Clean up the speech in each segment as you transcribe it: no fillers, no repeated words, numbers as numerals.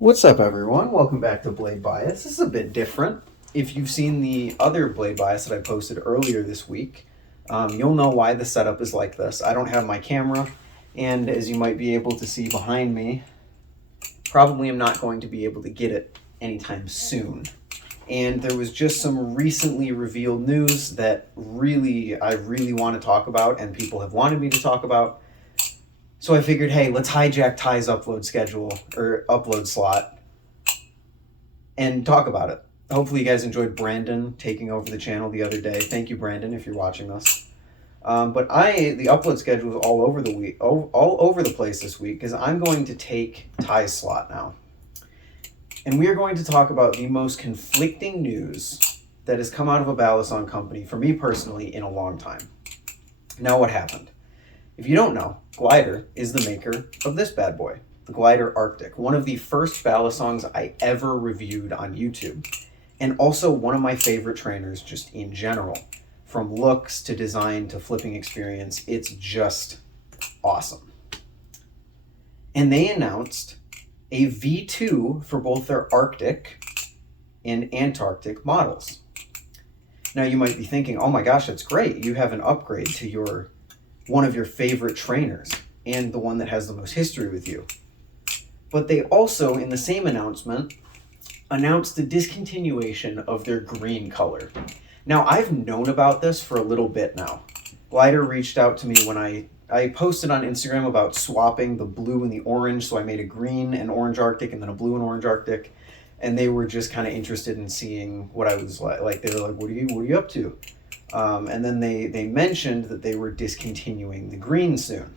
What's up, everyone? Welcome back to Blade Bias. This is a bit different. If you've seen the other Blade Bias that I posted earlier this week, you'll know why the setup is like this. I don't have my camera, and as you might be able to see behind me, probably am not going to be able to get it anytime soon. And there was just some recently revealed news that I really want to talk about, and people have wanted me to talk about. So I figured, hey, let's hijack Ty's upload schedule or upload slot and talk about it. Hopefully you guys enjoyed Brandon taking over the channel the other day. Thank you, Brandon, if you're watching this. But the upload schedule is all over the week, all over the place this week, because I'm going to take Ty's slot now. And we are going to talk about the most conflicting news that has come out of a balisong company, for me personally, in a long time. Now, what happened? If you don't know, Glidr is the maker of this bad boy, the Glidr Arctic, one of the first balisongs I ever reviewed on YouTube, and also one of my favorite trainers just in general. From looks to design to flipping experience, it's just awesome. And they announced a V2 for both their Arctic and Antarctic models. Now you might be thinking, oh my gosh, that's great. You have an upgrade to one of your favorite trainers and the one that has the most history with you. But they also, in the same announcement, announced the discontinuation of their green color. Now, I've known about this for a little bit now. Glidr reached out to me when I posted on Instagram about swapping the blue and the orange, so I made a green and orange Arctic and then a blue and orange Arctic, and they were just kind of interested in seeing what I was like. They were like, what are you up to? And then they mentioned that they were discontinuing the green soon.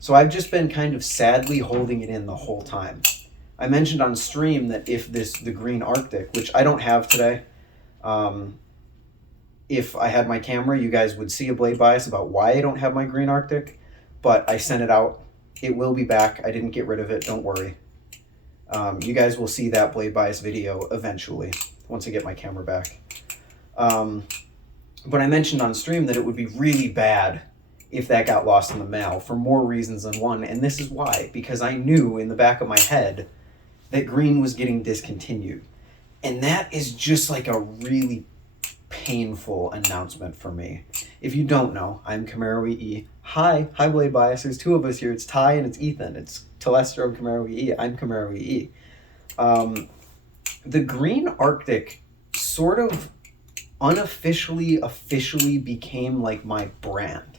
So I've just been kind of sadly holding it in the whole time. I mentioned on stream that if the green Arctic, which I don't have today, if I had my camera, you guys would see a Blade Bias about why I don't have my green Arctic, but I sent it out. It will be back. I didn't get rid of it. Don't worry. You guys will see that Blade Bias video eventually once I get my camera back. But I mentioned on stream that it would be really bad if that got lost in the mail for more reasons than one, and this is why. Because I knew in the back of my head that green was getting discontinued. And that is just like a really painful announcement for me. If you don't know, I'm camaroEE. Hi Blade Bias. There's two of us here. It's Ty and it's Ethan. It's Telestro and camaroEE. I'm camaroEE. The green Arctic sort of officially became like my brand.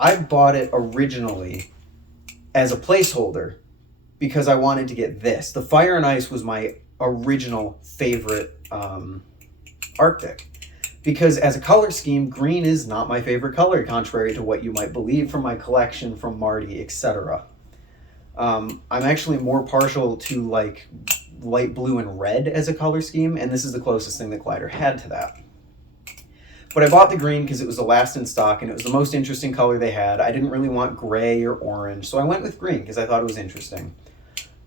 I bought it originally as a placeholder because I wanted to get this. The Fire and Ice was my original favorite Arctic. Because as a color scheme, green is not my favorite color, contrary to what you might believe from my collection, from Marty, etc. I'm actually more partial to like light blue and red as a color scheme, and this is the closest thing that Glidr had to that. But I bought the green because it was the last in stock, and it was the most interesting color they had. I didn't really want gray or orange, so I went with green because I thought it was interesting.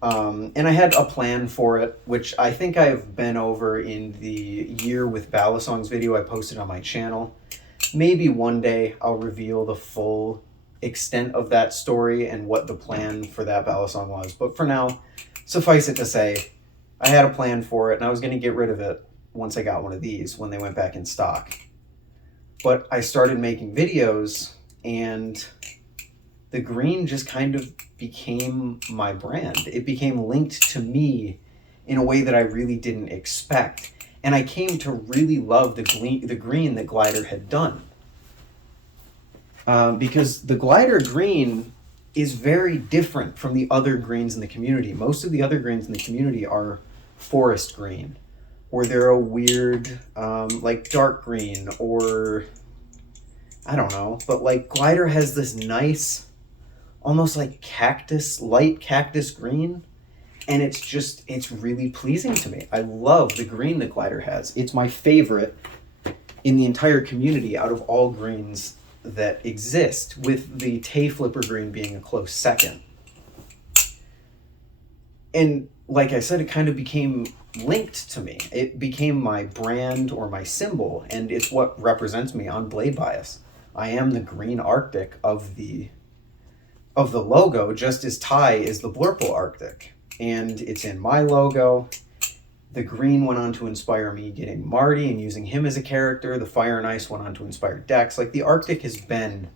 And I had a plan for it, which I think I've been over in the Year with Balisongs video I posted on my channel. Maybe one day I'll reveal the full extent of that story and what the plan for that balisong was. But for now, suffice it to say, I had a plan for it, and I was going to get rid of it once I got one of these when they went back in stock. But I started making videos, and the green just kind of became my brand. It became linked to me in a way that I really didn't expect. And I came to really love the green that Glidr had done. Because the Glidr green is very different from the other greens in the community. Most of the other greens in the community are forest green, or they're a weird, like dark green, or I don't know. But like Glidr has this nice, almost like light cactus green, and it's really pleasing to me. I love the green that Glidr has. It's my favorite in the entire community out of all greens that exist, with the Tay Flipper green being a close second. And like I said, it kind of became linked to me. It became my brand or my symbol, and it's what represents me on Blade Bias. I am the green Arctic of the logo, just as Ty is the Blurple Arctic. and it's in my logo. The green went on to inspire me getting Marty and using him as a character. The fire and ice went on to inspire Dex. Like, the Arctic has been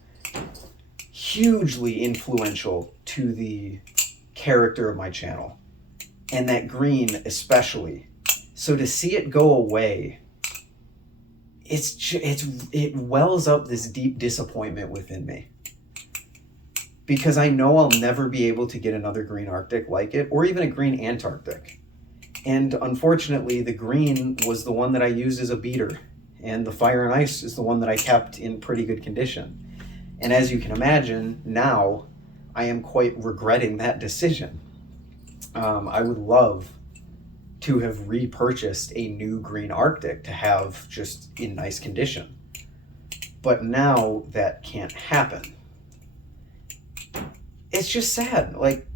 hugely influential to the character of my channel, and that green especially. So to see it go away, it wells up this deep disappointment within me, because I know I'll never be able to get another green Arctic like it, or even a green Antarctic. And unfortunately, the green was the one that I used as a beater, and the fire and ice is the one that I kept in pretty good condition. And as you can imagine, now I am quite regretting that decision. I would love to have repurchased a new green Arctic to have just in nice condition. But now that can't happen. It's just sad. Like,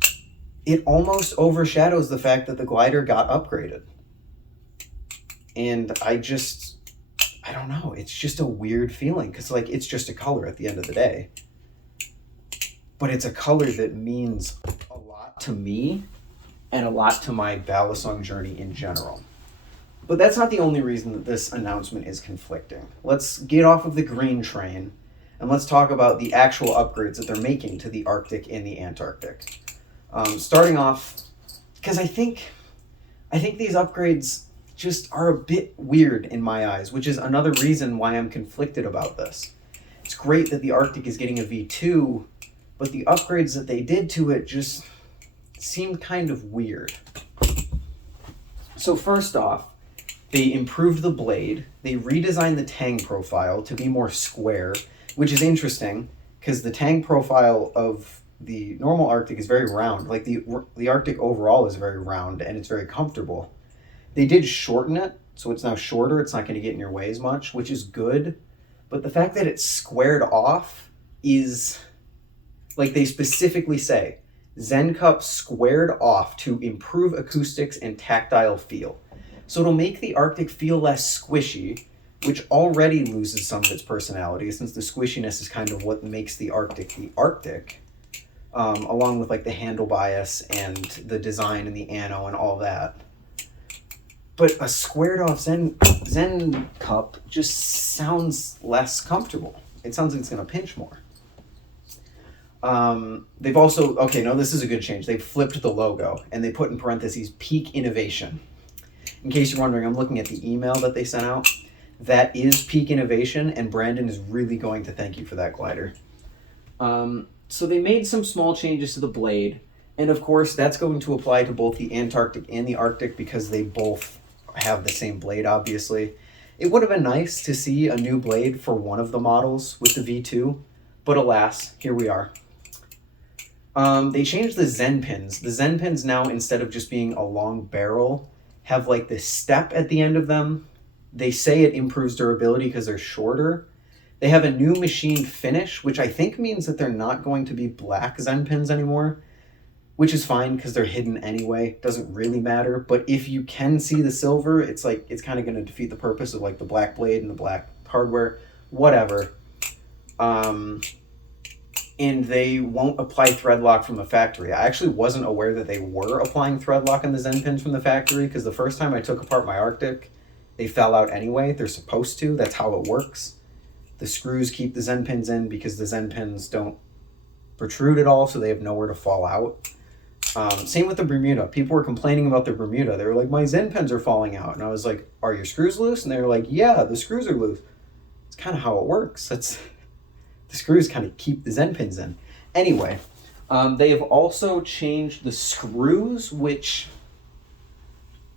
it almost overshadows the fact that the Glidr got upgraded. And I don't know. It's just a weird feeling, because, like, it's just a color at the end of the day. But it's a color that means a lot to me and a lot to my Balisong journey in general. But that's not the only reason that this announcement is conflicting. Let's get off of the green train and let's talk about the actual upgrades that they're making to the Arctic and the Antarctic. Starting off, because I think these upgrades just are a bit weird in my eyes, which is another reason why I'm conflicted about this. It's great that the Arctic is getting a V2, but the upgrades that they did to it just seemed kind of weird. So first off, they improved the blade. They redesigned the tang profile to be more square, which is interesting because the tang profile of the normal Arctic is very round. Like, the Arctic overall is very round and it's very comfortable. They did shorten it, so it's now shorter. It's not going to get in your way as much, which is good. But the fact that it's squared off is, like, they specifically say, Zen Cup squared off to improve acoustics and tactile feel. So it'll make the Arctic feel less squishy, which already loses some of its personality, since the squishiness is kind of what makes the Arctic, along with, like, the handle bias and the design and the ano and all that. But a squared off Zen Cup just sounds less comfortable. It sounds like it's going to pinch more. They've also, this is a good change. They've flipped the logo and they put in parentheses peak innovation. In case you're wondering, I'm looking at the email that they sent out. That is peak innovation, and Brandon is really going to thank you for that, Glidr. So they made some small changes to the blade, and of course that's going to apply to both the Antarctic and the Arctic because they both have the same blade, obviously. It would have been nice to see a new blade for one of the models with the V2, but alas, here we are. They changed the Zen pins. The Zen pins now, instead of just being a long barrel, have like this step at the end of them. They say it improves durability because they're shorter. They have a new machined finish, which I think means that they're not going to be black Zen pins anymore, which is fine because they're hidden anyway. Doesn't really matter. But if you can see the silver, it's kind of going to defeat the purpose of, like, the black blade and the black hardware, whatever. And they won't apply thread lock from the factory. I actually wasn't aware that they were applying thread lock on the Zen pins from the factory, because the first time I took apart my Arctic, they fell out anyway. They're supposed to. That's how it works. The screws keep the Zen pins in because the Zen pins don't protrude at all, so they have nowhere to fall out. Same with the Bermuda. People were complaining about the Bermuda. They were like, my Zen pins are falling out. And I was like, are your screws loose? And they were like, yeah, the screws are loose. It's kind of how it works. The screws kind of keep the Zen pins in. Anyway, they have also changed the screws, which,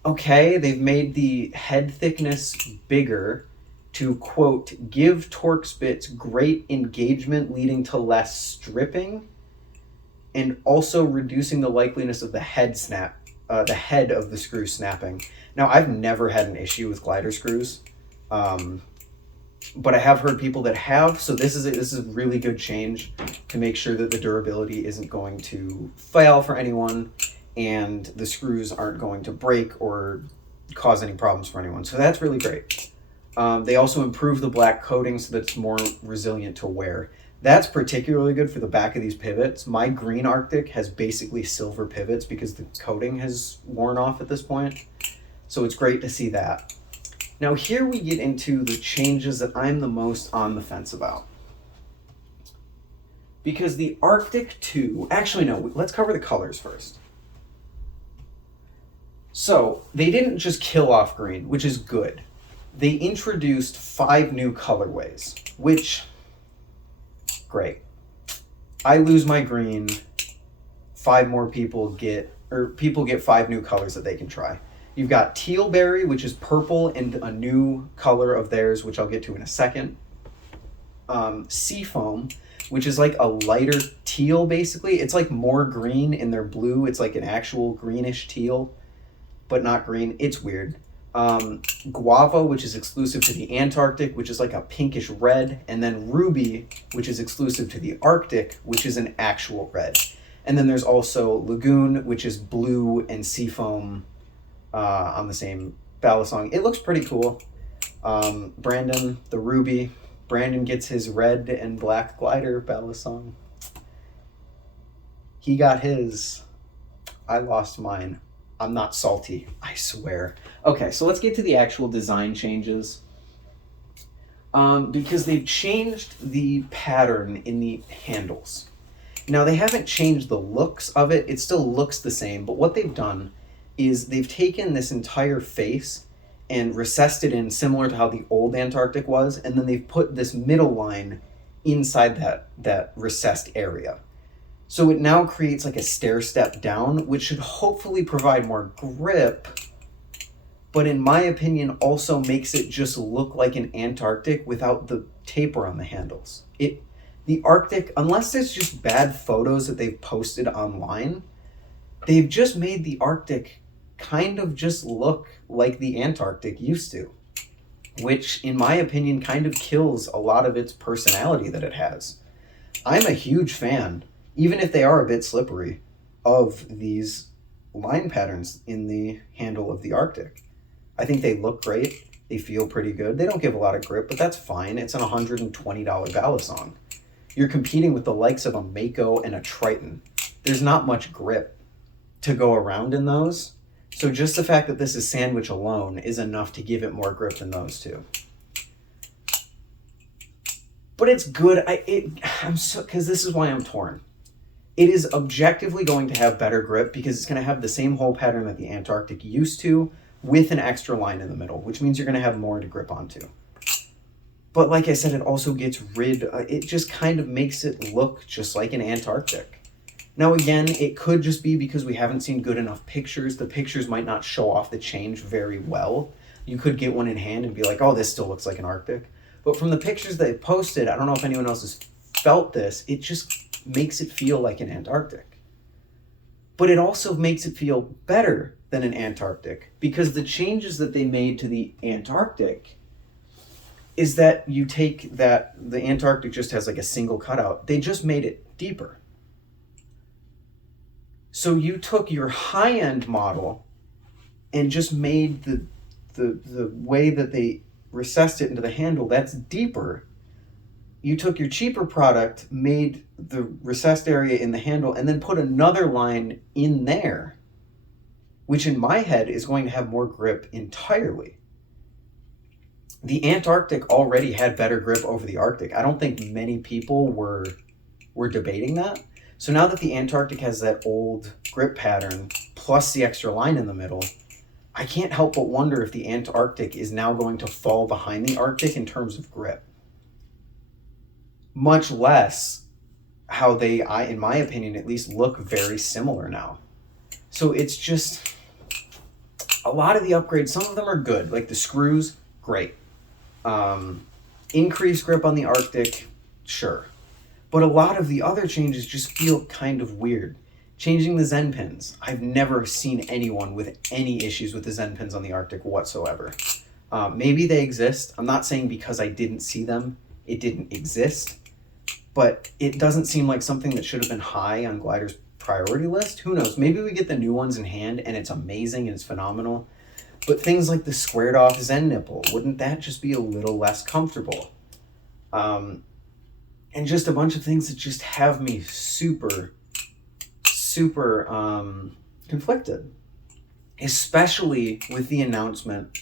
they've made the head thickness bigger to, quote, give Torx bits great engagement leading to less stripping, and also reducing the likeliness of the head of the screw snapping. Now, I've never had an issue with Glidr screws. But I have heard people that have, so this is a really good change to make sure that the durability isn't going to fail for anyone and the screws aren't going to break or cause any problems for anyone. So that's really great. They also improved the black coating so that it's more resilient to wear. That's particularly good for the back of these pivots. My green Arctic has basically silver pivots because the coating has worn off at this point. So it's great to see that. Now here we get into the changes that I'm the most on the fence about. Because the Arctic 2, actually no, let's cover the colors first. So they didn't just kill off green, which is good. They introduced 5 new colorways, which, great. I lose my green, 5 more people get 5 new colors that they can try. You've got teal berry, which is purple and a new color of theirs, which I'll get to in a second. Seafoam, which is like a lighter teal, basically. It's like more green in their blue. It's like an actual greenish teal, but not green. It's weird. Guava, which is exclusive to the Antarctic, which is like a pinkish red. And then Ruby, which is exclusive to the Arctic, which is an actual red. And then there's also Lagoon, which is blue and seafoam on the same balisong. It looks pretty cool. Brandon, the Ruby. Brandon gets his red and black Glidr balisong. He got his. I lost mine. I'm not salty, I swear. Okay, so let's get to the actual design changes. Because they've changed the pattern in the handles. Now, they haven't changed the looks of it. It still looks the same, but what they've done is they've taken this entire face and recessed it in similar to how the old Antarctic was, and then they've put this middle line inside that recessed area. So it now creates like a stair step down, which should hopefully provide more grip, but in my opinion also makes it just look like an Antarctic without the taper on the handles. The Arctic, unless it's just bad photos that they've posted online, they've just made the Arctic kind of just look like the Antarctic used to, which in my opinion kind of kills a lot of its personality that it has. I'm a huge fan, even if they are a bit slippery, of these line patterns in the handle of the Arctic. I think they look great. They feel pretty good. They don't give a lot of grip, but that's fine. It's an $120 balisong. You're competing with the likes of a Mako and a Triton. There's not much grip to go around in those. So just the fact that this is sandwich alone is enough to give it more grip than those two. But it's good. Because this is why I'm torn. It is objectively going to have better grip because it's going to have the same hole pattern that the Antarctic used to with an extra line in the middle, which means you're going to have more to grip onto. But like I said, it also gets it just kind of makes it look just like an Antarctic. Now again, it could just be because we haven't seen good enough pictures. The pictures might not show off the change very well. You could get one in hand and be like, oh, this still looks like an Arctic. But from the pictures they posted, I don't know if anyone else has felt this, it just makes it feel like an Antarctic. But it also makes it feel better than an Antarctic because the changes that they made to the Antarctic is that you take that, the Antarctic just has like a single cutout. They just made it deeper. So you took your high-end model and just made the way that they recessed it into the handle, that's deeper. You took your cheaper product, made the recessed area in the handle, and then put another line in there, which in my head is going to have more grip entirely. The Antarctic already had better grip over the Arctic. I don't think many people were debating that. So now that the Antarctic has that old grip pattern plus the extra line in the middle, I can't help but wonder if the Antarctic is now going to fall behind the Arctic in terms of grip. Much less how they, in my opinion, at least look very similar now. So it's just a lot of the upgrades, some of them are good. Like the screws, great. Increased grip on the Arctic, sure. But a lot of the other changes just feel kind of weird. Changing the Zen pins. I've never seen anyone with any issues with the Zen pins on the Arctic whatsoever. Maybe they exist. I'm not saying because I didn't see them, it didn't exist. But it doesn't seem like something that should have been high on Glidr's priority list. Who knows? Maybe we get the new ones in hand and it's amazing and it's phenomenal. But things like the squared off Zen nipple, wouldn't that just be a little less comfortable? and just a bunch of things that just have me super conflicted, especially with the announcement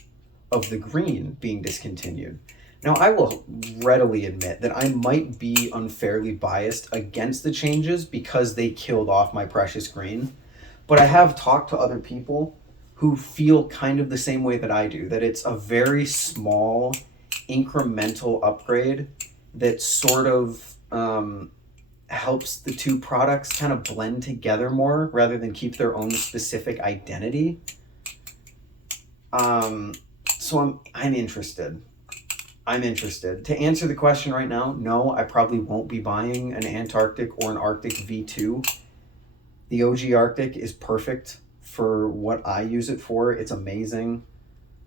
of the green being discontinued. Now, I will readily admit that I might be unfairly biased against the changes because they killed off my precious green, but I have talked to other people who feel kind of the same way that I do, that it's a very small, incremental upgrade that sort of helps the two products kind of blend together more rather than keep their own specific identity. So I'm interested. I'm interested. To answer the question right now, no, I probably won't be buying an Antarctic or an Arctic V2. The OG Arctic is perfect for what I use it for. It's amazing.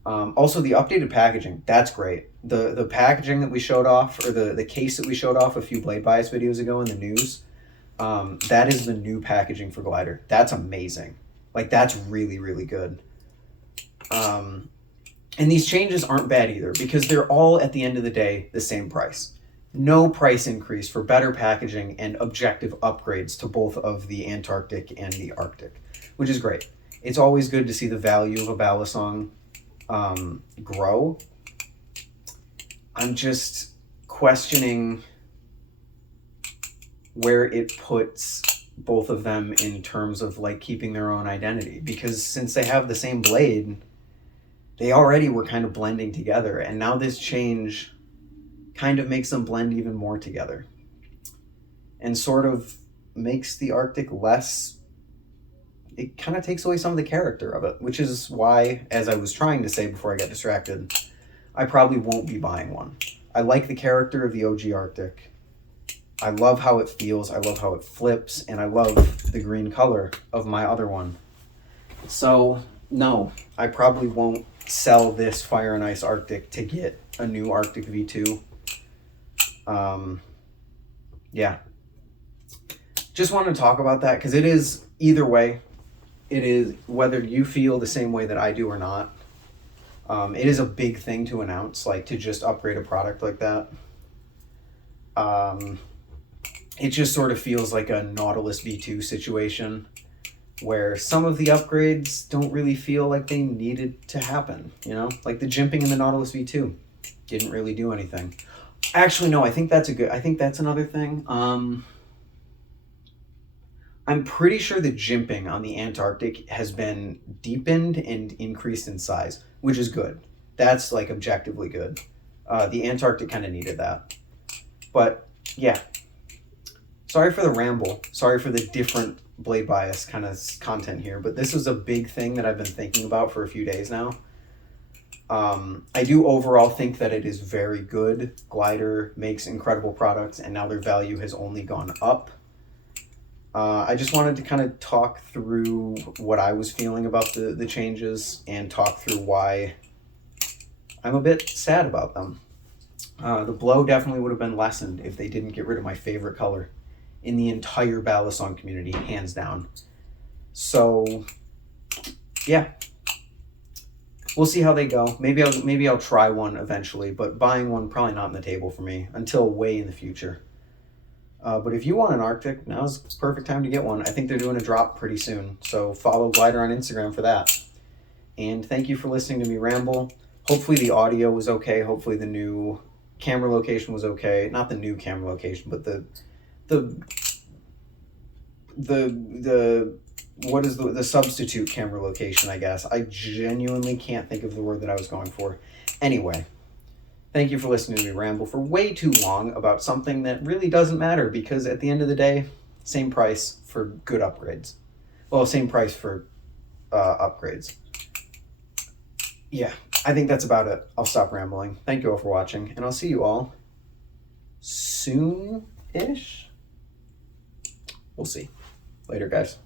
Also, the updated packaging, that's great. The packaging that we showed off, or the case that we showed off a few Blade Bias videos ago in the news, that is the new packaging for Glidr. That's amazing. Like, that's really, really good. And these changes aren't bad either, because they're all, at the end of the day, the same price. No price increase for better packaging and objective upgrades to both of the Antarctic and the Arctic, which is great. It's always good to see the value of a balisong grow. I'm just questioning where it puts both of them in terms of like keeping their own identity, because since they have the same blade, they already were kind of blending together, and now this change kind of makes them blend even more together and sort of makes the Arctic less, it kind of takes away some of the character of it, which is why, as I was trying to say before I got distracted, I probably won't be buying one. I like the character of the OG Arctic. I love how it feels, I love how it flips, and I love the green color of my other one. So, no, I probably won't sell this Fire and Ice Arctic to get a new Arctic V2. Yeah. Just wanted to talk about that because it is, either way, it is, whether you feel the same way that I do or not, it is a big thing to announce, like to just upgrade a product like that. It just sort of feels like a Nautilus V2 situation where some of the upgrades don't really feel like they needed to happen, you know? Like the jimping in the Nautilus V2 didn't really do anything. Actually, no, I think that's another thing. I'm pretty sure the jimping on the Antarctic has been deepened and increased in size, which is good. That's like objectively good. The Antarctic kind of needed that. But yeah, sorry for the ramble. Sorry for the different Blade Bias kind of content here, but this is a big thing that I've been thinking about for a few days now. I do overall think that it is very good. Glidr makes incredible products, and now their value has only gone up. I just wanted to kind of talk through what I was feeling about the changes and talk through why I'm a bit sad about them. The blow definitely would have been lessened if they didn't get rid of my favorite color in the entire balisong community, hands down. So, yeah. We'll see how they go. Maybe I'll try one eventually, but buying one probably not on the table for me until way in the future. But if you want an Arctic, now's the perfect time to get one. I think they're doing a drop pretty soon, so follow Glidr on Instagram for that. And thank you for listening to me ramble. Hopefully the audio was okay. Hopefully the new camera location was okay. Not the new camera location, but the what is the substitute camera location, I guess. I genuinely can't think of the word that I was going for. Anyway, thank you for listening to me ramble for way too long about something that really doesn't matter, because at the end of the day, same price for good upgrades. Well, same price for upgrades. Yeah, I think that's about it. I'll stop rambling. Thank you all for watching, and I'll see you all soon-ish. We'll see. Later, guys.